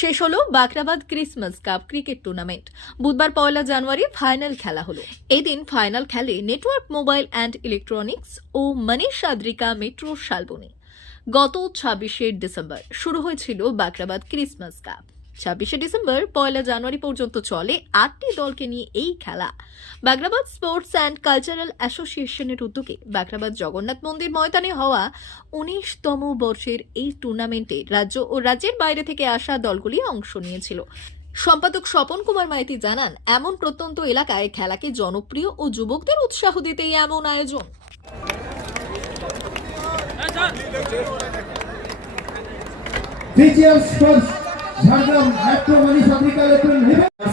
শেষ হলো Bakrabad Christmas cup cricket tournament. বুধবার পয়লা জানুয়ারি ফাইনাল খেলা হলো। এদিন ফাইনাল খেলে নেটওয়ার্ক মোবাইল অ্যান্ড ইলেকট্রনিক্স ও মনীষ সাদ্রিকা মেট্রো শালবনী। গত ছাব্বিশে ডিসেম্বর শুরু হয়েছিল বাকরাবাদ ক্রিসমাস কাপ। ছাব্বিশে ডিসেম্বর, পয়লা জানুয়ারি পর্যন্ত চলে আটটি দলকে নিয়ে এই খেলা। বাগরাবাদ স্পোর্টস অ্যান্ড কালচারাল অ্যাসোসিয়েশনের উদ্যোগে বাগরাবাদ জগন্নাথ মন্দির ময়দানে হওয়া উনিশতম বর্ষের এই টুর্নামেন্টে রাজ্য ও রাজ্যের বাইরে থেকে আসা দলগুলি অংশ নিয়েছিল। সম্পাদক স্বপন কুমার মাইতি জানান, এমন প্রত্যন্ত এলাকায় খেলাকে জনপ্রিয় ও যুবকদের উৎসাহ দিতেই এমন আয়োজন। ডিজিটাল স্পোর্টস ঝাড়গ্রাম মেট্রো মানি সাবরিকালেতন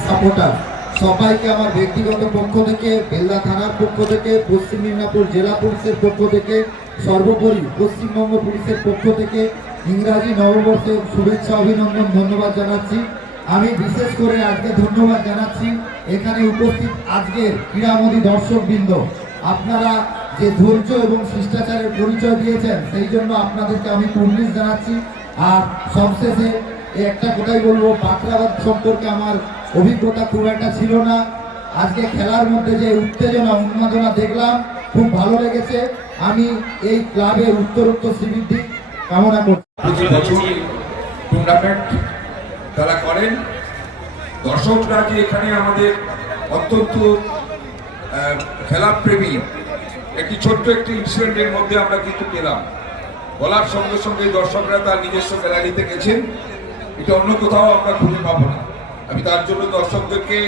সাপোর্টার। সবাইকে আমার ব্যক্তিগত পক্ষ থেকে, বেলদা থানার পক্ষ থেকে, পশ্চিম মেদিনীপুর জেলা পুলিশের পক্ষ থেকে, সর্বোপরি পশ্চিমবঙ্গ পুলিশের পক্ষ থেকে ইংরাজি নববর্ষের শুভেচ্ছা, অভিনন্দন, ধন্যবাদ জানাচ্ছি। আমি বিশেষ করে আজকে ধন্যবাদ জানাচ্ছি এখানে উপস্থিত আজকের ক্রীড়ামোদী দর্শকবৃন্দ। আপনারা যে ধৈর্য এবং শিষ্টাচারের পরিচয় দিয়েছেন, সেই জন্য আপনাদেরকে আমি পুলিশ জানাচ্ছি। আর সবশেষে একটা কথাই বলব বাকরাবাদ সম্পর্কে আমার অভিজ্ঞতা খুব একটা ছিল না। আজকে খেলার মধ্যে যে উত্তেজনা, উন্মাদনা দেখলাম, খুব ভালো লেগেছে। আমি এই ক্লাবের উত্তরোত্তর শ্রীবৃদ্ধি কামনা টুর্নামেন্ট তারা করেন। দর্শকরা যে এখানে আমাদের অত্যন্ত খেলাপ্রেমী, একটি ছোট্ট একটি ইনসিডেন্টের মধ্যে আমরা কিন্তু পেলাম। বলার সঙ্গে সঙ্গে দর্শকরা তার নিজস্ব গ্যালারিতে গেছেন। এটা অন্য কোথাও আমরা খুঁজে পাবো না। আমি তার জন্য দর্শকদেরকে,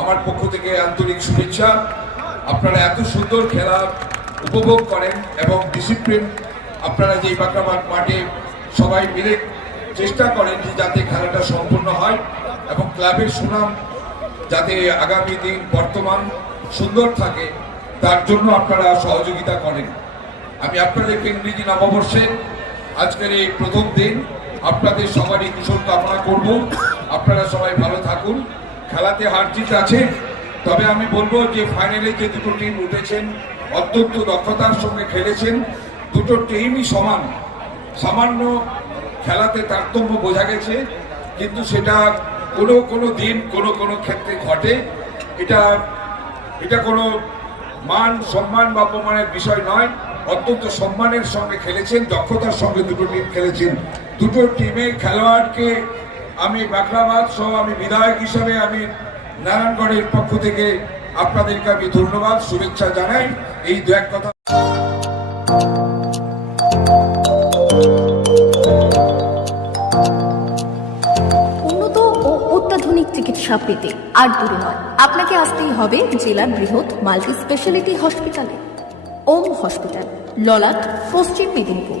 আমার পক্ষ থেকে আন্তরিক শুভেচ্ছা। আপনারা এত সুন্দর খেলা উপভোগ করেন এবং ডিসিপ্লিন আপনারা যে বাঁকড়ামাঠ মাঠে সবাই মিলে চেষ্টা করেন যে যাতে খেলাটা সম্পূর্ণ হয় এবং ক্লাবের সুনাম যাতে আগামী দিন বর্তমান সুন্দর থাকে, তার জন্য আপনারা সহযোগিতা করেন। আমি আপনাদেরকে ইংরেজি নববর্ষে আজকের এই প্রথম দিন আপনাদের সবারই কুশল কামনা করব। আপনারা সবাই ভালো থাকুন। খেলাতে হার জিত আছে। তবে আমি বলব যে ফাইনালে যে দুটো টিম উঠেছেন, অত্যন্ত দক্ষতার সঙ্গে খেলেছেন, দুটো টিমই সমান। সামান্য খেলাতে তারতম্য বোঝা গেছে, কিন্তু সেটা কোনো কোনো দিন, কোনো কোনো ক্ষেত্রে ঘটে। এটা এটা কোনো মান, সম্মান বা অপমানের বিষয় নয়। অত্যন্ত সম্মানের সঙ্গে খেলেছেন, দক্ষতার সঙ্গে দুটো টিম খেলেছেন। দুটো টিমের খেলোয়াড়কে আমি বাকরাবাদ সহ আমি বিধায়ক হিসাবে আমি নারায়ণগড়ের পক্ষ থেকে আপনাদেরকে আমি ধন্যবাদ, শুভেচ্ছা জানাই। এই দু এক কথা উন্নত ও অত্যাধুনিক চিকিৎসা পেতে আর দূরে নয়। আপনাকে আসতেই হবে জেলার বৃহৎ মাল্টি স্পেশালিটি হসপিটালে। ওম হসপিটাল, ললাট, পশ্চিম মেদিনীপুর।